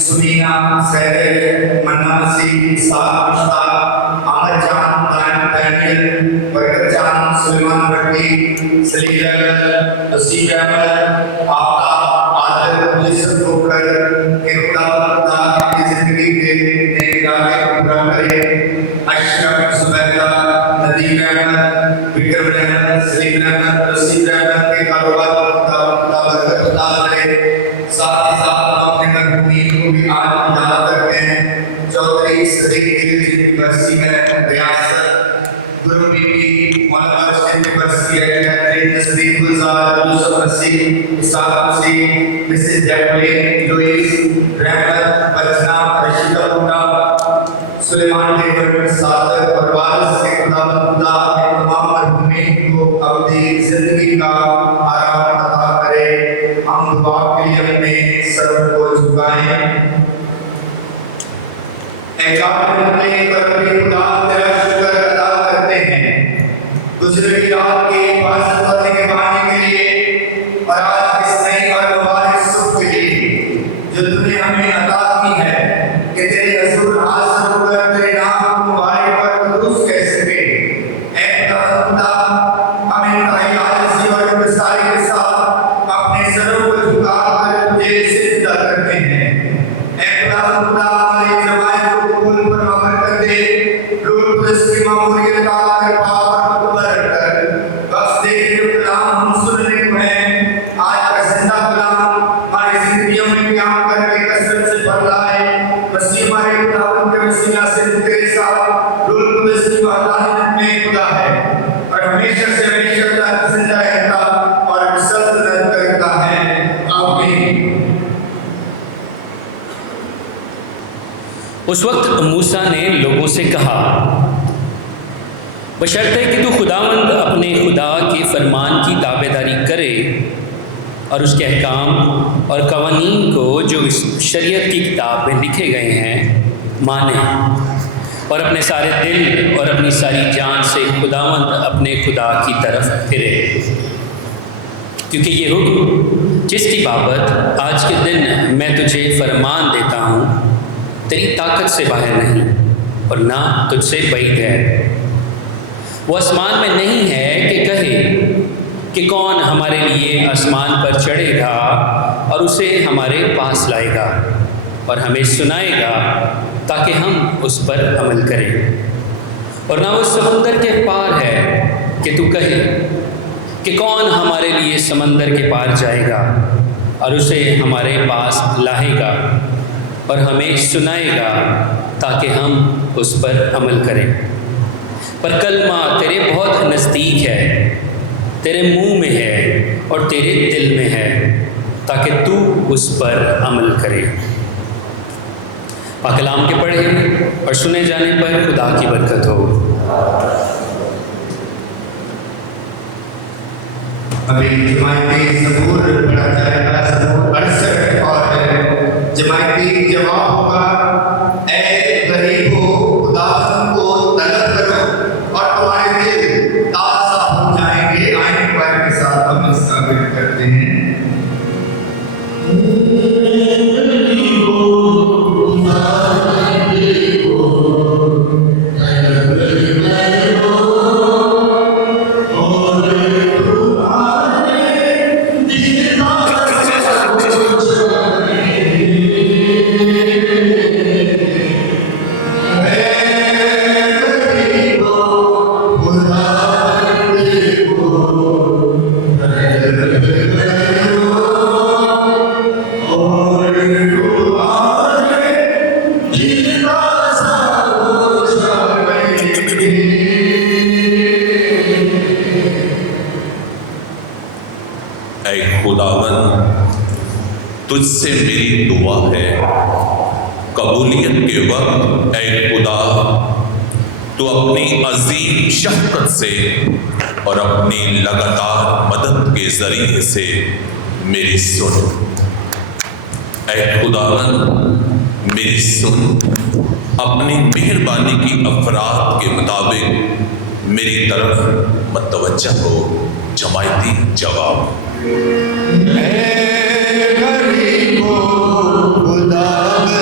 سمینا سہر منا مسیح اسحاق مشتاق احمد جان دانیل برکت جان سلیمان بھٹی سلیم احمد نصیب احمد آفتاب عادل یوسف کوکر کہ خدا اپنی زندگی کے نیک ارادے کو پورا کرے. اشرف زبیدہ ندیم احمد وکرم احمد سلیم احمد رشید احمد کے کاروبار کو خدا برکت عطا کرے. ساتھ ہی ساتھ ہم اپنے مرحومین کو بھی آج یاد کرتے ہیں. چودھری صدیق یونیورسٹی میں ریاست گرو بی پی مولانا یونیورسٹی کیتھرین نصیب گلزار یوسف مسیح اسحاق مسیح مسز جیکولین لوئس رحمت بچنا رشیدہ پورا سلیمان ڈیوڈ صادق اور وارث کے خدا اپنے تمام مرحومین کو اپنی زندگی کا آرام عطا کرے. ہم دعا کے لیے اپنے سر کو جھکائیں. اے کامل خدا تیرا شکر ادا کرتے ہیں گزری رات کی حفاظت اور نگہبانی کے لیے اور آج اس نئی اور مبارک صبح کے لیے جو تم نے ہمیں عطا کی ہے کہ تیرے حضور حاضر ہو کر تیرے نام مبارک پر قدوس کہہ سکے. اے خدا ہم انتہائی عاجزی اور انکساری کے ساتھ اپنے سروں کو جھکا کر تجھے سجدہ کرتے ہیں. اے خدا ہماری جماعت کو قبول فرما برکت دے. روح القدس کی معمولیت عطا کر پاک اور مقرر کر. بس دے کہ جو کلام ہم سننے کو ہیں آج کا زندہ کلام ہماری زندگیوں میں قیام کر کے کثرت سے بھر لائے. مسیح ہمارے خداوند کے وسیلہ سے تیرے ساتھ روح القدس کی وحدانیت میں خدا ہے اور ہمیشہ سے ہمیشہ تک زندہ رہتا اور مسلط کرتا ہے. آمین. اس وقت موسیٰ نے لوگوں سے کہا بشرطے کہ تو خداوند اپنے خدا کے فرمان کی تابعداری کرے اور اس کے احکام اور قوانین کو جو اس شریعت کی کتاب میں لکھے گئے ہیں مانے اور اپنے سارے دل اور اپنی ساری جان سے خداوند اپنے خدا کی طرف پھرے. کیونکہ یہ حکم جس کی بابت آج کے دن میں تجھے فرمان دیتا ہوں تیری طاقت سے باہر نہیں اور نہ تجھ سے بعید ہے. وہ آسمان میں نہیں ہے کہ کہے کہ کون ہمارے لیے آسمان پر چڑھے گا اور اسے ہمارے پاس لائے گا اور ہمیں سنائے گا تاکہ ہم اس پر عمل کریں. اور نہ وہ سمندر کے پار ہے کہ تو کہے کہ کون ہمارے لیے سمندر کے پار جائے گا اور اسے ہمارے پاس لاہے گا اور ہمیں سنائے گا تاکہ ہم اس پر عمل کریں. پر کلمہ تیرے بہت نزدیک ہے, تیرے منہ میں ہے اور تیرے دل میں ہے تاکہ تو اس پر عمل کرے. پاک کلام کے پڑھے اور سنے جانے پر خدا کی برکت ہو. ابھی جماعتی زبور پڑھا جائے گا, زبور 68 اور جماعتی جواب ہوگا اے غریبو خداوند کو طلب کرو اور تمہارے دل تازہ ہو جائیں گے. آئین پر کے ساتھ ہم اس کا ذکر کرتے ہیں. تجھ سے میری دعا ہے قبولیت کے وقت اے خدا تو اپنی عظیم شفقت سے اور اپنی لگاتار مدد کے ذریعے سے میری سن. اے خداوند میری سن, اپنی مہربانی کی افراد کے مطابق میری طرف متوجہ ہو. جماعتی جواب اے غریبو خداوند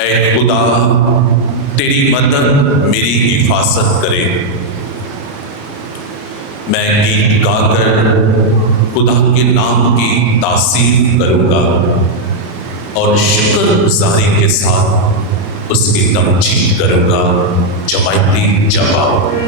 اے خدا تیری مدد میری حفاظت کرے۔ میں گیت گا کر خدا کے نام کی تعظیم کروں گا اور شکر گزاری کے ساتھ اس کی تمجید کروں گا۔ جماعتی جواب۔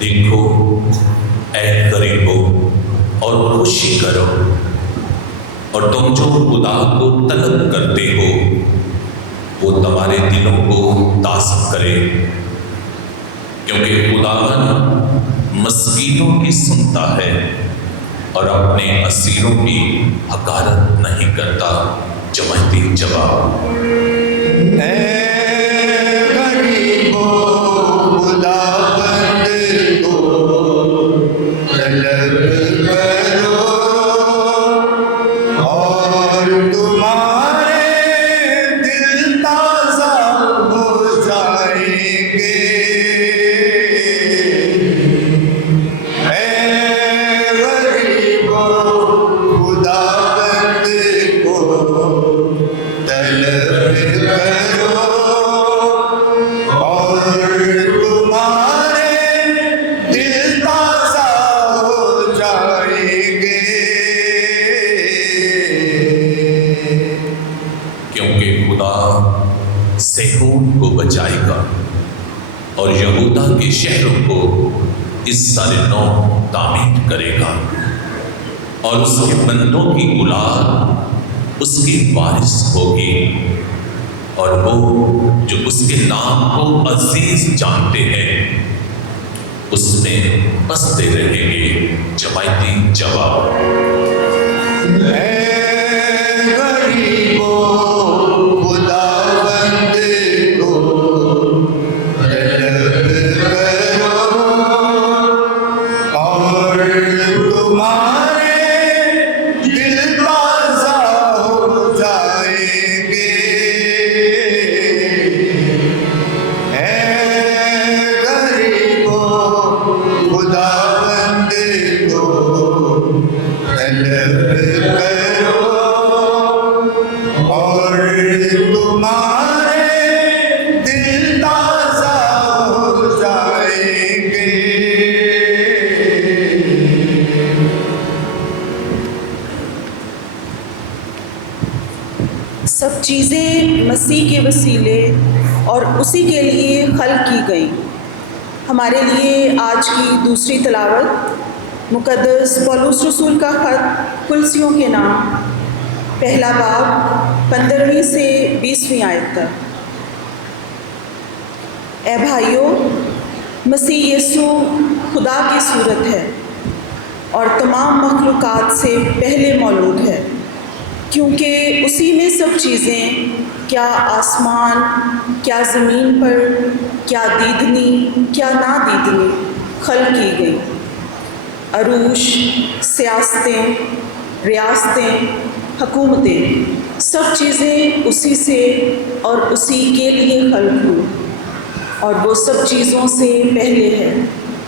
دیکھو اے غریبو اور خوشی کرو، اور تم جو خدا کو طلب کرتے ہو وہ تمہارے دلوں کو تازہ کرے، کیونکہ خداوند مسکینوں کی سنتا ہے اور اپنے اسیروں کی حقارت نہیں کرتا۔ جماعتی جواب۔ صہیون کو بچائے گا اور یہودا کے شہروں کو اس سال نو تعمیر کرے گا، اور اس کے بندوں کی اولاد اس کی وارث ہوگی، اور وہ جو اس کے نام کو عزیز جانتے ہیں اس میں بستے رہیں گے۔ جماعتی جواب۔ سب چیزیں مسیح کے وسیلے اور اسی کے لیے خلق کی گئیں۔ ہمارے لیے آج کی دوسری تلاوت مقدس پولس رسول کا خط کلسیوں کے نام، پہلا باب 15ویں سے 20ویں آیت تک۔ اے بھائیو، مسیح یسوع خدا کی صورت ہے اور تمام مخلوقات سے پہلے مولود ہے، کیونکہ اسی میں سب چیزیں، کیا آسمان، کیا زمین پر، کیا دیدنی، کیا نادیدنی، خلق کی گئی۔ عروش، سیاستیں، ریاستیں، حکومتیں، سب چیزیں اسی سے اور اسی کے لیے خلق ہوئی، اور وہ سب چیزوں سے پہلے ہے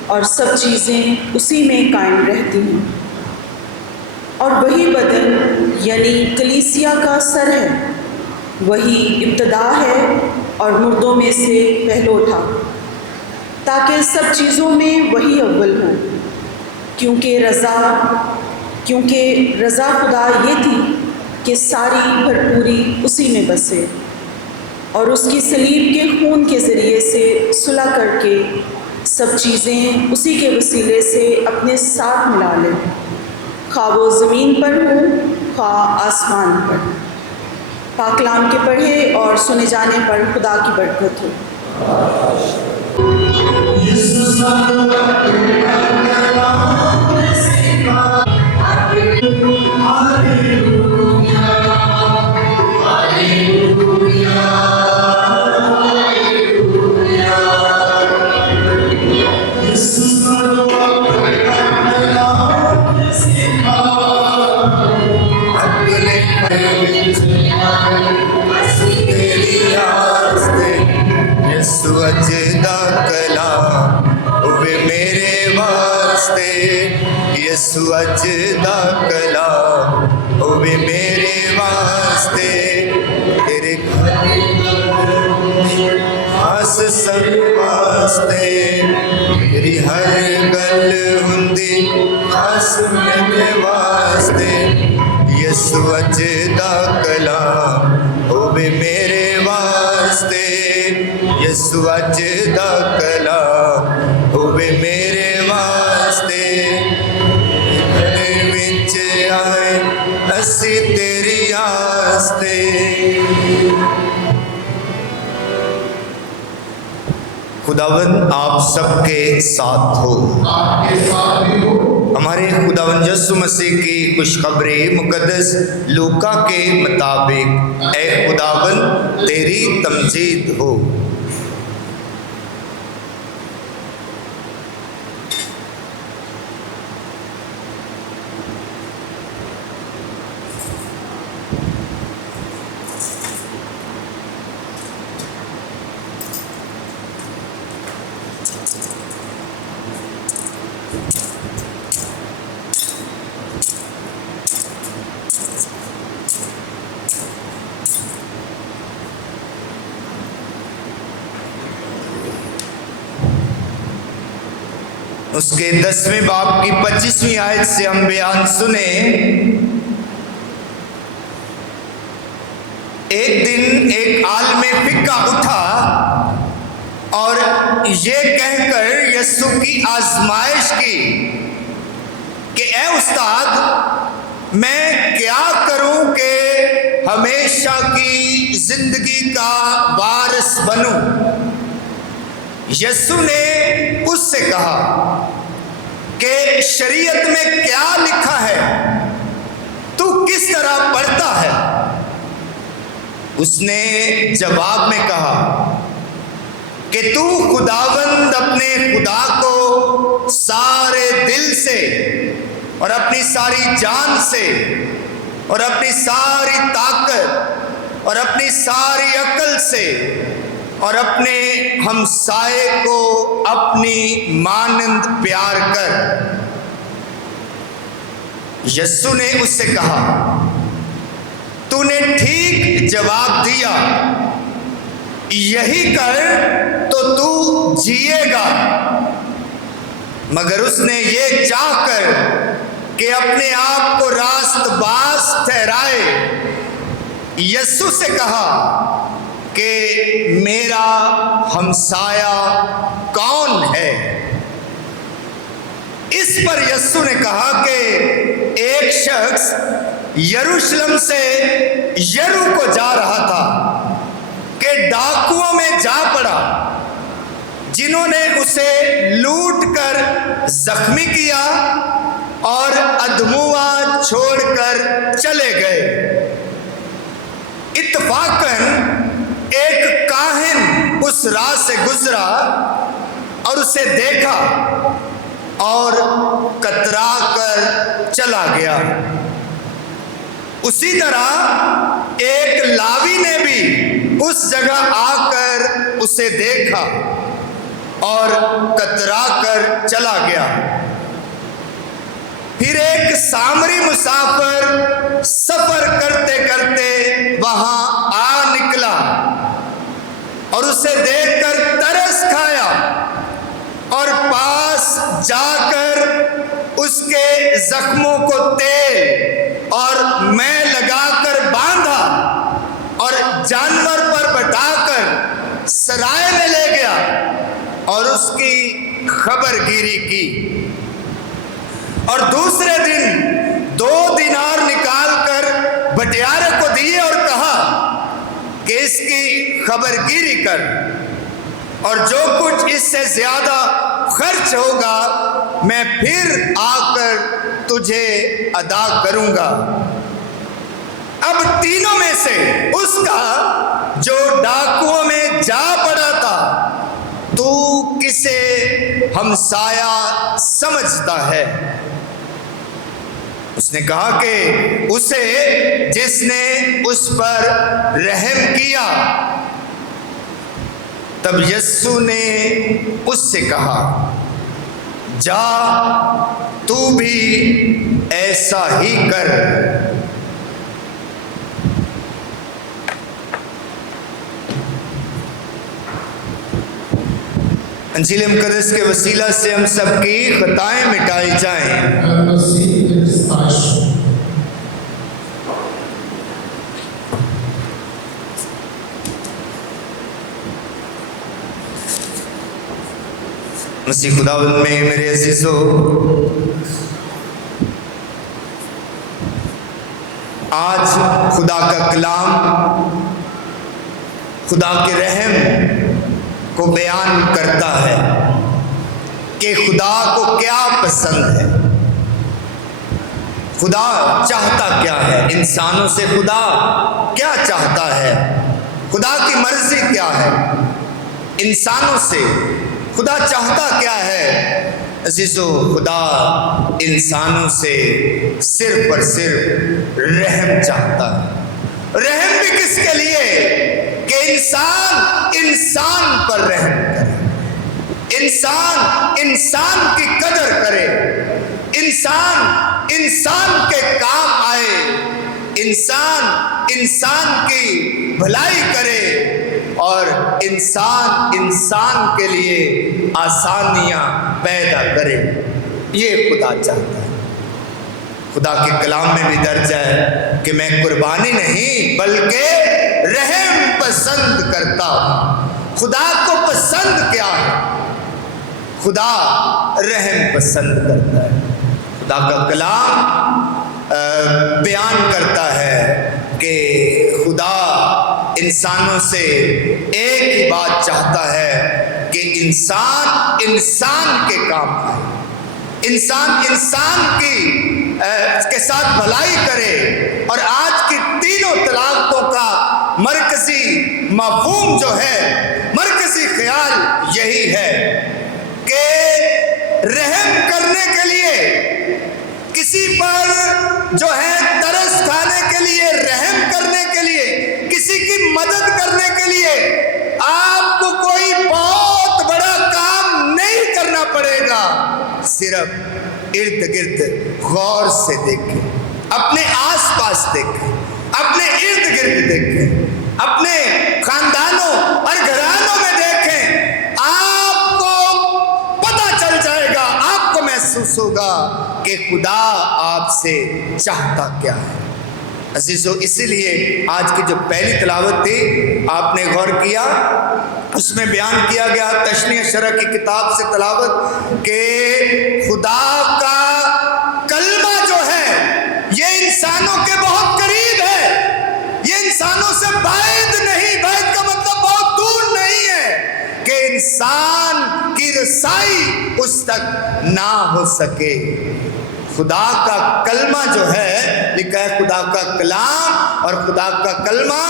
اور سب چیزیں اسی میں قائم رہتی ہیں۔ اور وہی بدن یعنی کلیسیا کا سر ہے، وہی ابتدا ہے اور مردوں میں سے پہلو تھا، تاکہ سب چیزوں میں وہی اول ہو، کیونکہ رضا خدا یہ تھی کہ ساری بھرپوری اسی میں بسے، اور اس کی صلیب کے خون کے ذریعے سے صلح کر کے سب چیزیں اسی کے وسیلے سے اپنے ساتھ ملا لے، خواہ وہ زمین پر ہو خواہ آسمان پر۔ पाकलाम के पढ़े और सुने जाने पर खुदा की बरकत हो। यसु अज दा कलाम होवे मेरे वास्ते, यसु अज दा कलाम होवे मेरे वास्ते, तेरे खास सब वास्ते, तेरी हर गल हुंदी खास मेरे वास्ते, यसु अज दा कलाम होवे मेरे वास्ते, यसु अज दा कलाम होवे मेरे वास्ते, घरे विच आए असी तेरी आस्ते। खुदावंद आप सबके साथ हो। हमारे खुदावंद यीशु मसीह की खुशखबरी मुकद्दस लूका के मुताबिक ऐ खुदावंद तेरी तमजीद हो। उसके 10वें बाब की 25वीं आयत से हम बयान सुने। एक दिन एक आलमे फिक्का उठा और ये कहकर यीशु की आजमाइश की कि ए उस्ताद, मैं क्या करूं कि हमेशा की जिंदगी का वारिस बनूं। यीशु ने उससे कहा कि शरीयत में क्या लिखा है, तू किस तरह पढ़ता है। उसने जवाब में कहा कि तू खुदावंद अपने खुदा को सारे दिल से और अपनी सारी जान से और अपनी सारी ताकत और अपनी सारी अक्ल से और अपने हमसाए को अपनी मानंद प्यार कर। यीशु ने उससे कहा, तूने ठीक जवाब दिया, यही कर तो तू जिएगा। मगर उसने ये चाहकर कि अपने आप को रास्तबाज ठहराए, यीशु से कहा कि मेरा हमसाया कौन है। इस पर यीशु ने कहा कि एक शख्स यरूशलेम से यरू को जा रहा था कि डाकुओं में जा पड़ा, जिन्होंने उसे लूट कर जख्मी किया और अधमुआ छोड़कर चले गए। इत्तफाकन एक काहिन उस राह से गुजरा और उसे देखा और कतरा कर चला गया। उसी तरह एक लावी ने भी उस जगह आकर उसे देखा और कतरा कर चला गया। फिर एक सामरी मुसाफिर सफर करते करते वहां आ निकला और उसे देखकर तरस खाया और पास जाकर उसके जख्मों को तेल और मैं लगाकर बांधा और जानवर पर बैठाकर सराय में ले गया और उसकी खबरगिरी की। और दूसरे दिन 2 दिनार निकाल कर बटियारे को दिए और कहा, کی خبر گیری کر، اور جو کچھ اس سے زیادہ خرچ ہوگا میں پھر آ کر تجھے ادا کروں گا۔ اب تینوں میں سے اس کا جو ڈاکوؤں میں جا پڑا تھا تو کسے ہمسایہ سمجھتا ہے؟ اس نے کہا کہ اسے جس نے اس پر رحم کیا۔ تب یسوع نے اس سے کہا، جا تو بھی ایسا ہی کر۔ انجیل مقدس کے وسیلہ سے ہم سب کی خطائیں مٹائی جائیں۔ مسیح خداوند میں میرے عزیزو، آج خدا کا کلام خدا کے رحم کو بیان کرتا ہے کہ خدا کو کیا پسند ہے، خدا چاہتا کیا ہے، انسانوں سے خدا کیا چاہتا ہے، خدا کی مرضی کیا ہے، انسانوں سے خدا چاہتا کیا ہے۔ عزیزو، خدا انسانوں سے صرف اور صرف رحم چاہتا ہے۔ رحم بھی کس کے لیے؟ کہ انسان پر رحم کرے، انسان کی قدر کرے، انسان کے کام آئے، انسان کی بھلائی کرے، اور انسان کے لیے آسانیاں پیدا کرے۔ یہ خدا چاہتا ہے۔ خدا کے کلام میں بھی درج ہے کہ میں قربانی نہیں بلکہ رحم پسند کرتا ہوں۔ خدا کو پسند کیا ہے؟ خدا رحم پسند کرتا ہے۔ خدا کا کلام بیان کرتا ہے کہ خدا انسانوں سے ایک ہی بات چاہتا ہے کہ انسان کے کام آئے، انسان کے ساتھ بھلائی کرے۔ اور آج کی تینوں طلاقوں کا مرکزی مفہوم جو ہے، مرکزی خیال یہی ہے کہ رحم کرنے کے لیے، کسی پر جو ہے ترس کھانے کے لیے، رحم کرنے کے لیے، کسی کی مدد کرنے کے لیے آپ کو کوئی بہت بڑا کام نہیں کرنا پڑے گا۔ صرف ارد گرد غور سے دیکھیں، اپنے آس پاس دیکھیں، اپنے ارد گرد دیکھیں، اپنے خاندانوں اور گھرانوں میں دیکھیں، آپ کو پتہ چل جائے گا، آپ کو محسوس ہوگا کہ خدا آپ سے چاہتا کیا ہے۔ عزیزو، اسی لیے آج کی جو پہلی تلاوت تھی آپ نے غور کیا، اس میں بیان کیا گیا تشریح شرح کی کتاب سے تلاوت کہ خدا کا کلمہ جو ہے یہ انسانوں کے بہت قریب ہے، یہ انسانوں سے بعید نہیں، بعید کا مطلب بہت دور نہیں ہے کہ انسان کی رسائی اس تک نہ ہو سکے۔ خدا کا کلمہ جو ہے، لکھا ہے خدا کا کلام، اور خدا کا کلمہ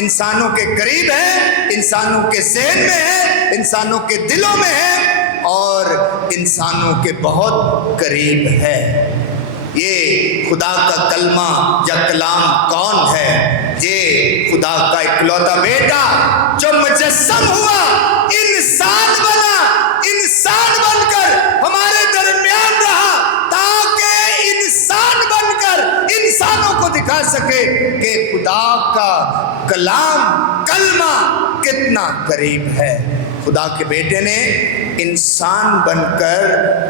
انسانوں کے قریب ہے، انسانوں کے ذہن میں ہے، انسانوں کے دلوں میں ہے، اور انسانوں کے بہت قریب ہے۔ یہ خدا کا کلمہ یا کلام کون ہے؟ یہ خدا کا اکلوتا بیٹا جو مجسم ہوا، انسان بنا، انسان بن کر ہمارے درمیان رہا، تاکہ انسان بن کر انسانوں کو دکھا سکے کہ خدا کا کلام، کلمہ کتنا قریب ہے۔ خدا کے بیٹے نے انسان بن کر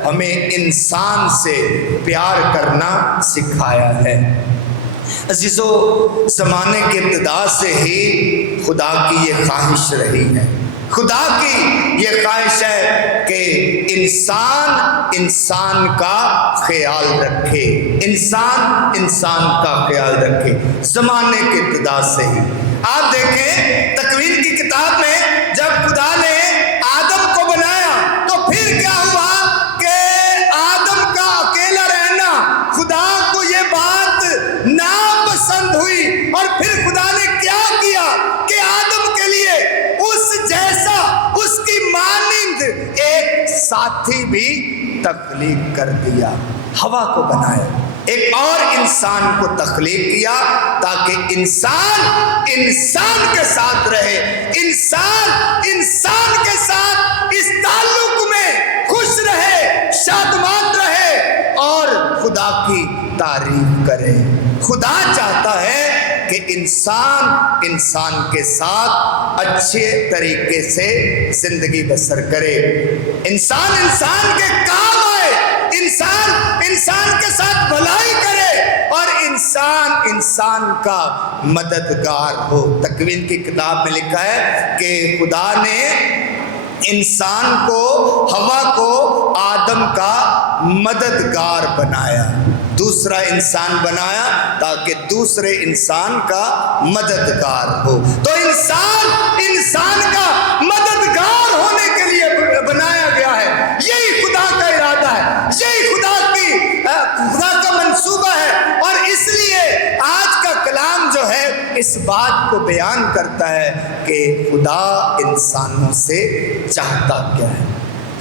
ہمیں انسان سے پیار کرنا سکھایا ہے۔ عزیزو، زمانے کی ابتدا سے ہی خدا کی یہ خواہش رہی ہے، خدا کی یہ خواہش ہے کہ انسان کا خیال رکھے، انسان کا خیال رکھے، زمانے کی ابتدا سے ہی۔ آپ دیکھیں تقریباً तकवीन की किताब में जब खुदा ने आदम को बनाया तो फिर क्या हुआ कि आदम का अकेला रहना खुदा को ये बात नापसंद हुई, और फिर खुदा ने क्या किया कि आदम के लिए उस जैसा, उसकी मानिंद एक साथी भी तख्लीक कर दिया, हवा को बनाया, एक और इंसान को तख्लीक किया ताकि इंसान इंसान के साथ रहे, इंसान के साथ इस ताल्लुक में खुश रहे, शादमान रहे और खुदा की तारीफ करे। खुदा चाहता है कि इंसान के साथ अच्छे तरीके से जिंदगी बसर करे, इंसान के काम आए, इंसान के साथ भलाई करे और इंसान का मददगार हो। तकवीन की किताब में लिखा है कि खुदा ने इंसान को, हवा को आदम का मददगार बनाया, दूसरा इंसान बनाया ताकि दूसरे इंसान का मददगार हो। तो इंसान का मददगार होने के लिए बनाया गया है। यही खुदा का इरादा है, यही खुदा का मंसूबा है। और इसलिए आज का कलाम जो है इस बात को बयान करता है कि खुदा इंसानों से चाहता क्या है।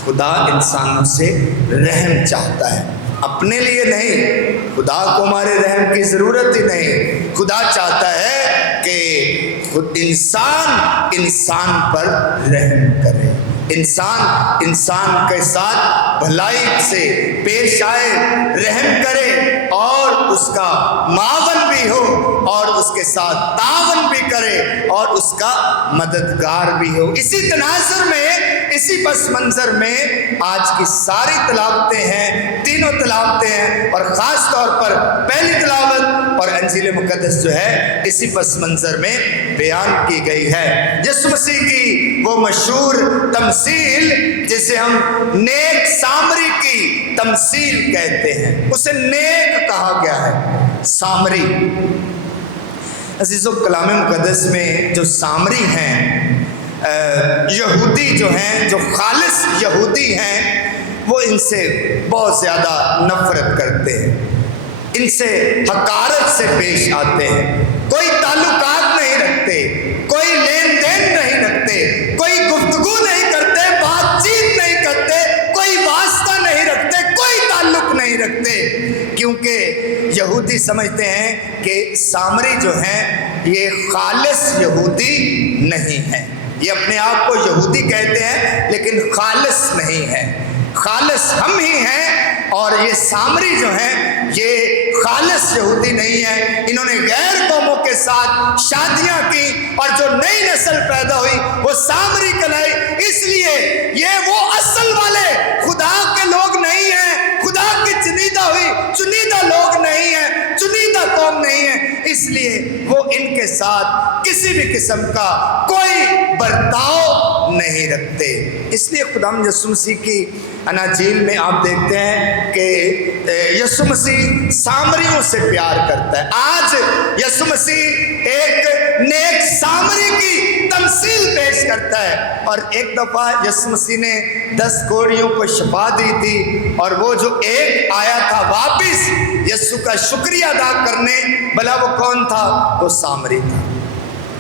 खुदा इंसानों से रहम चाहता है, अपने लिए नहीं। खुदा को हमारे रहम की ज़रूरत ही नहीं। खुदा चाहता है कि खुद इंसान पर रहम करे, इंसान के साथ भलाई से पेश आए, रहम करे और उसका मावन भी हो और उसके साथ तावन भी करे और उसका मददगार भी हो। इसी तनाज़ुर में, इसी पस मंज़र में आज की सारी तिलावतें हैं, तीनों तिलावतें हैं और ख़ास तौर पर पहली तिलावत और इंजील मुक़द्दस जो है इसी पस मंज़र में बयान की गई है। यीशु मसीह की वो मशहूर तमसील जिसे हम नेक सामरी की तमसील कहते हैं, उसे नेक कहा गया है, सामरी। अज़ीज़ो, कलाम मुक़द्दस में जो सामरी हैं, यहूदी जो हैं, जो खालिस यहूदी हैं, वो इनसे बहुत ज़्यादा नफ़रत करते हैं, इनसे हकारत से पेश आते हैं, कोई ताल्लुकात नहीं रखते, कोई लेन देन नहीं रखते, कोई गुफ्तगू नहीं करते, बातचीत नहीं करते, कोई वास्ता नहीं रखते, कोई ताल्लुक नहीं रखते, क्योंकि यहूदी समझते हैं कि सामरी जो हैं ये खालिस यहूदी नहीं है। ये अपने आप को यहूदी कहते हैं लेकिन खालिस नहीं है, खालिस हम ही हैं। और ये सामरी जो हैं ये खालिस यहूदी नहीं है, इन्होंने गैर कौमों के साथ शादियां की और जो नई नस्ल पैदा हुई वो सामरी कहलाई। इसलिए ये वो असल वाले खुदा के लोग नहीं हैं, खुदा की चुनीदा लोग नहीं हैं, चुनीदा कौम नहीं है, इसलिए वो इनके साथ किसी भी किस्म का कोई बर्ताव नहीं रखते। इसलिए खुदा यीशु मसीह की अनाजील में आप देखते हैं कि यीशु मसीह सामरियों से प्यार करता है। आज यीशु मसीह एक नेक सामरी की तमसील पेश करता है। और एक दफ़ा यीशु मसीह ने 10 कोढ़ियों को शफा दी थी और वो जो एक आया था वापस यीशु का शुक्रिया अदा करने, भला वो कौन था? वो सामरी था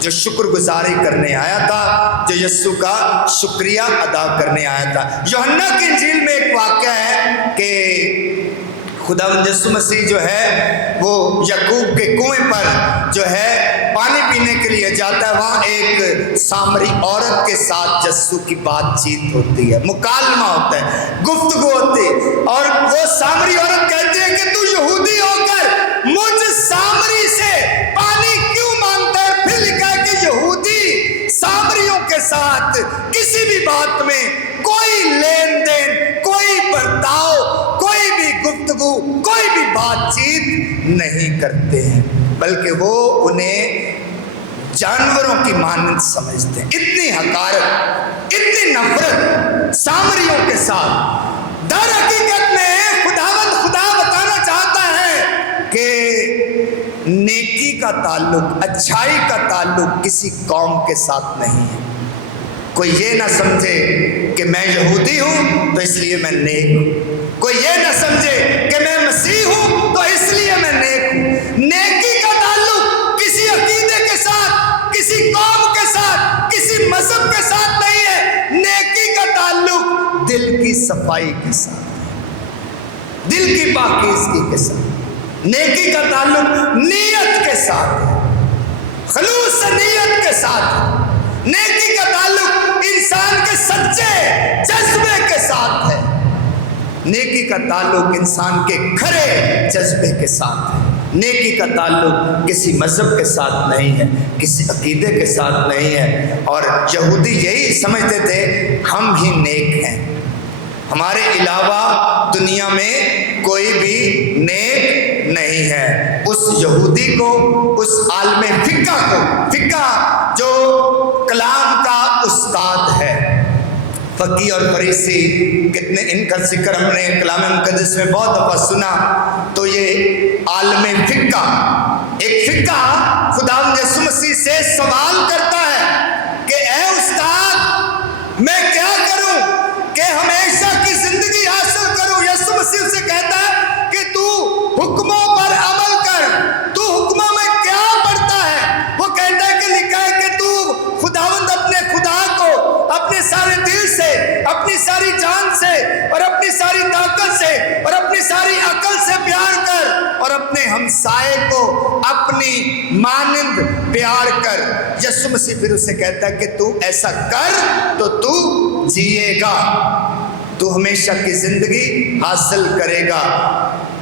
जो शुक्रगुजारी करने आया था, जो यीशु का शुक्रिया अदा करने आया था। यूहन्ना की इंजील में एक वाक़या है कि खुदा यीशु मसीह जो है वो याकूब के कुएं पर जो है पानी पीने के लिए जाता है। वहाँ एक सामरी औरत के साथ यीशु की बातचीत होती है, मुकालमा होता है, गुफ्तगू होती है। और वो सामरी औरत कहती है कि तू यहूदी होकर मुझ सामरी से पानी क्यों मांगता है? फिर लिखा है कि यहूदी सामरियों के साथ किसी भी बात में कोई लेन देन, कोई बर्ताव, कोई भी गुफ्तगू, कोई भी बातचीत नहीं करते हैं, बल्कि वो उन्हें जानवरों की मानंद समझते हैं। इतनी हकारत, इतनी नफरत सामरियों के साथ। दर हकीकत में खुदा बताना चाहता है कि नेकी का का ताल्लुक, अच्छाई का ताल्लुक किसी कौम के साथ नहीं है। कोई ये ना समझे कि मैं यहूदी हूँ तो इसलिए मैं नेक हूँ, कोई ये ना समझे कि मैं मसीह हूँ तो इसलिए मैं नेक हूँ। नेकी का ताल्लुक किसी अकीदे के साथ, किसी कौम के साथ, किसी मजहब के साथ नहीं है। नेकी का ताल्लुक दिल की सफाई के साथ, दिल की पाकीज़गी के साथ। नेकी का ताल्लुक नीयत के साथ, खलूस नीयत के साथ। नेकी का ताल्लुक इंसान के सच्चे जज्बे के साथ है। नेकी का ताल्लुक इंसान के खरे जज्बे के साथ है। नेकी का ताल्लुक किसी मजहब के साथ नहीं है, किसी अकीदे के साथ नहीं है। और यहूदी यही समझते थे हम ही नेक हैं, हमारे अलावा दुनिया में कोई भी नेक नहीं है। उस यहूदी को, उस आलमे फिक्का को, फिक्का जो कलाम का उस्ताद है, फकी और फरीसी, कितने इनका जिक्र हमने कलाम मुक़द्दस में बहुत दफ़ा सुना। तो ये आलमे फिक्का, एक फिक्का खुदावंद यीशु मसीह से सवाल करता है कि ए उस्ताद, मैं क्या करूं कि हमेशा की जिंदगी हासिल करूं। यीशु मसीह से कहता है कि तू हुक्मों पर अमल कर। तू हुक्मों में क्या पढ़ता है? वो कहता है कि लिखा है कि तू खुदावंद अपने खुदा को अपने सारे दिल से, अपनी सारी जान से और अपनी सारी ताकत से और अपनी सारी अकल से प्यार कर और अपने हमसाए को अपनी मानिंद प्यार कर। यीशु मसीह फिर उसे कहता है कि तू ऐसा कर तो तू जिएगा, तू हमेशा की जिंदगी हासिल करेगा।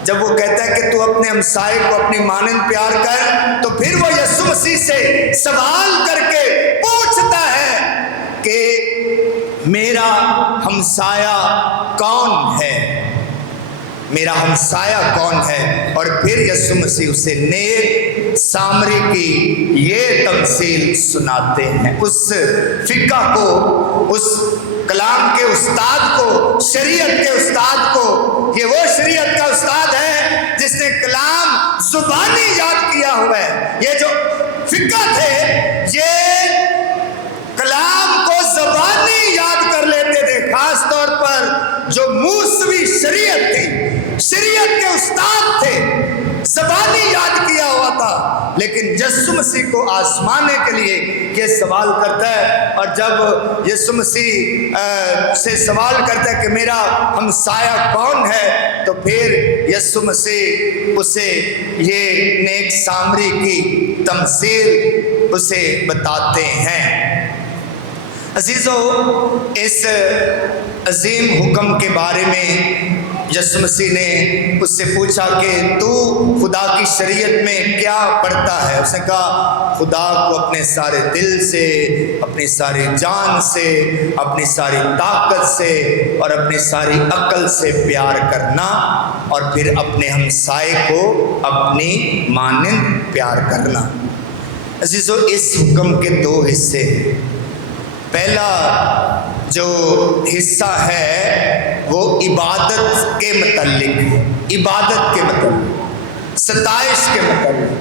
जब वो कहता है कि तू अपने हमसाए को अपनी मानिंद प्यार कर, तो फिर वो यीशु मसीह से सवाल करके पूछता है कि मेरा हमसाया कौन है, मेरा हमसाया कौन है। और फिर यीशु मसीह उसे नेक सामरी की ये तमसील सुनाते हैं। उस फिक्का को, उस कलाम के उस्ताद को, शरीयत के उस्ताद को, ये वो शरीयत का उस्ताद है जिसने कलाम जुबानी याद किया हुआ है। ये जो फिक्का थे ये कलाम को ज़बानी याद कर लेते थे, खास तौर पर जो मूसवी शरीयत थी, शरीयत के उस्ताद थे, ज़बानी याद किया हुआ था। लेकिन यीशु मसीह को आजमाने के लिए ये सवाल करता है, और जब यीशु मसीह से सवाल करता है कि मेरा हमसाया कौन है, तो फिर यीशु मसीह उसे ये नेक सामरी की तमसील उसे बताते हैं। अजीज़ों, इस अजीम हुक्म के बारे में यीशु मसीह ने उससे पूछा कि तू खुदा की शरीयत में क्या पढ़ता है। उसने कहा खुदा को अपने सारे दिल से, अपनी सारी जान से, अपनी सारी ताकत से और अपनी सारी अक्ल से प्यार करना, और फिर अपने हमसाए को अपनी मानिंद प्यार करना। अजीज़ों, इस हुक्म के दो हिस्से हैं। पहला जो हिस्सा है वो इबादत के मुतल्लिक है, इबादत के मुतल्लिक, सताइश के मुतल्लिक,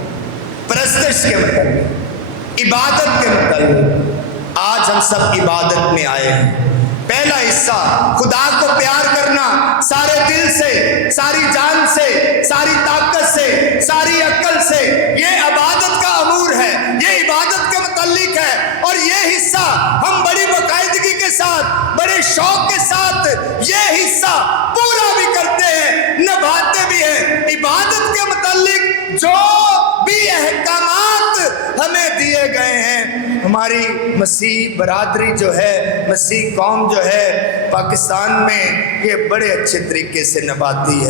परस्तिश के मुतल्लिक, इबादत के मुतल्लिक। आज हम सब इबादत में आए हैं। पहला हिस्सा खुदा को प्यार करना, सारे दिल से, सारी जान से, सारी ताकत से, सारी अक्ल से, ये इबादत का अमूर है, ये इबादत के मुतल्लिक है। और ये हिस्सा हम बड़ी बाकायदगी के साथ, बड़े शौक के साथ ये हिस्सा पूरा भी करते हैं, निभाते भी हैं। इबादत के मुतल्लिक जो भी अहकामात हमें दिए गए हैं, हमारी मसीह बरादरी जो है, मसीह कौम जो है पाकिस्तान में, ये बड़े अच्छे तरीके से निभाती है।